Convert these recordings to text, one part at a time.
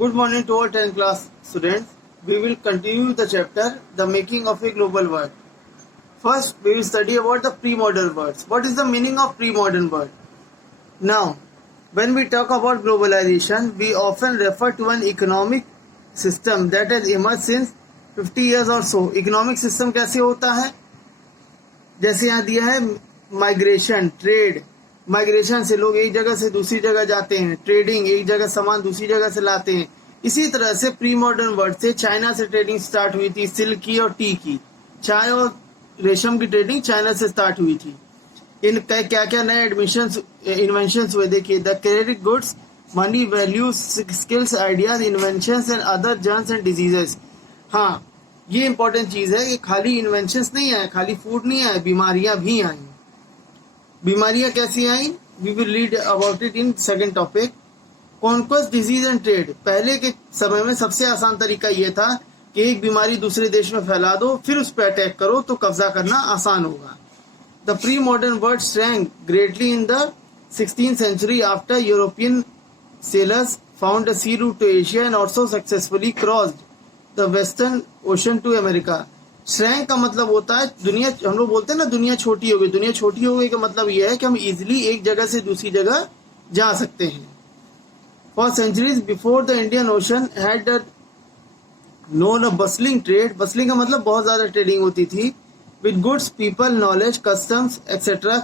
Good morning to all 10th class students. We will continue the chapter, The Making of a Global World. First, we will study about the pre-modern words. What is the meaning of pre-modern word? Now, when we talk about globalization, we often refer to an economic system that has emerged since 50 years or so. Economic system कैसे होता है? जैसे यहाँ दिया है migration, trade. Migration से लोग एक जगह से दूसरी जगह जाते हैं. ट्रेडिंग, एक जगह सामान दूसरी जगह से लाते हैं. इसी तरह से प्री मॉडर्न वर्ल्ड से चाइना से ट्रेडिंग स्टार्ट हुई थी, सिल्क की और टी की. चाय और रेशम की ट्रेडिंग चाइना से स्टार्ट हुई थी. इन क्या क्या नए इन्वेंशन हुए देखिए. The credit goods, money, values, skills, ideas, invention and other germs and diseases. हाँ, ये इंपॉर्टेंट चीज है कि खाली इन्वेंशंस नहीं आए, खाली फूड नहीं आए, बीमारियां भी आई. बीमारियां कैसी आई? We will read about it in second topic. Conquest, disease and trade. पहले के समय में सबसे आसान तरीका ये था कि एक बीमारी दूसरे देश में फैला दो, फिर उस पर अटैक करो तो कब्जा करना आसान होगा. The pre modern world shrank greatly in the 16th century after European sailors found a sea route to Asia and also successfully crossed the Western Ocean to America. Shrank का मतलब होता है दुनिया, हम लोग बोलते हैं ना दुनिया छोटी हो गई. दुनिया छोटी हो गई का मतलब यह है कि हम इजिली एक जगह से दूसरी जगह जा सकते हैं. For centuries before the Indian Ocean had known a bustling trade. Bustling का मतलब बहुत ज्यादा ट्रेडिंग होती थी. With goods, people, knowledge, customs, etc.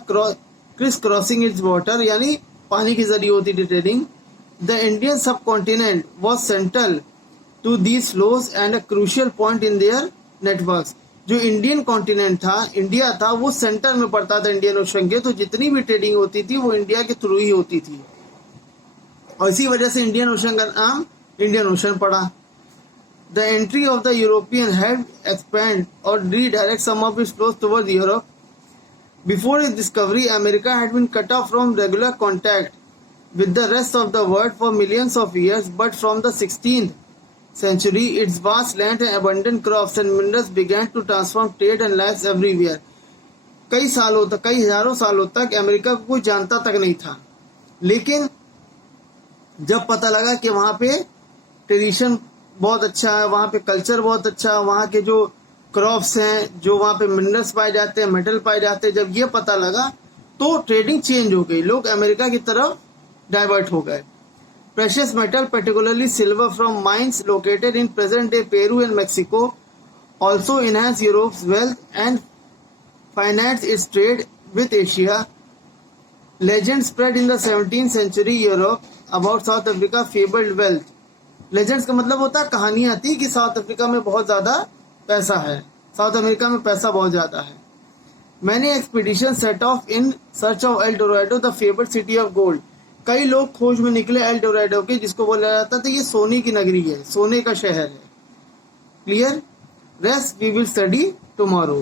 criss-crossing its water, यानी पानी के जरिए होती थी trading. The Indian subcontinent was central to these flows and a crucial point in their networks. जो इंडियन कॉन्टिनेंट था, इंडिया था, वो सेंटर में पड़ता था इंडियन ओशन के. तो जितनी भी ट्रेडिंग होती थी वो इंडिया के थ्रू ही होती थी और इसी वजह से इंडियन ओशन का नाम इंडियन ओशन पड़ा. The entry of the European had expand और redirect some of its flows towards Europe. Before its discovery, America had been cut off from regular contact with the rest of the world for millions of years, but from the 16th century, its vast land and abundant crops and minerals began to transform trade and lives everywhere. कई हजारों सालों तक America को कोई जानता तक नहीं था, लेकिन जब पता लगा कि वहाँ पे ट्रेडिशन बहुत अच्छा है, वहाँ पे कल्चर बहुत अच्छा है, वहाँ के जो क्रॉप्स हैं, जो वहाँ पे मिनरल्स पाए जाते हैं, मेटल पाए जाते हैं, जब ये पता लगा तो ट्रेडिंग चेंज हो गई. लोग अमेरिका की तरफ डाइवर्ट हो गए. Precious metal, particularly silver from mines located in present-day Peru and Mexico, also enhanced Europe's wealth and financed its trade with Asia. Legends spread in the 17th century Europe about South Africa fabled wealth. Legends का मतलब होता है कहानियां थी कि south Africa में बहुत ज्यादा पैसा है, साउथ अमेरिका में पैसा बहुत ज्यादा है. Many expeditions set off in search of El Dorado, the fabled city of gold. कई लोग खोज में निकले एल डोराडो के, जिसको बोला जाता था ये सोने की नगरी है, सोने का शहर है. Clear? Rest we will study tomorrow.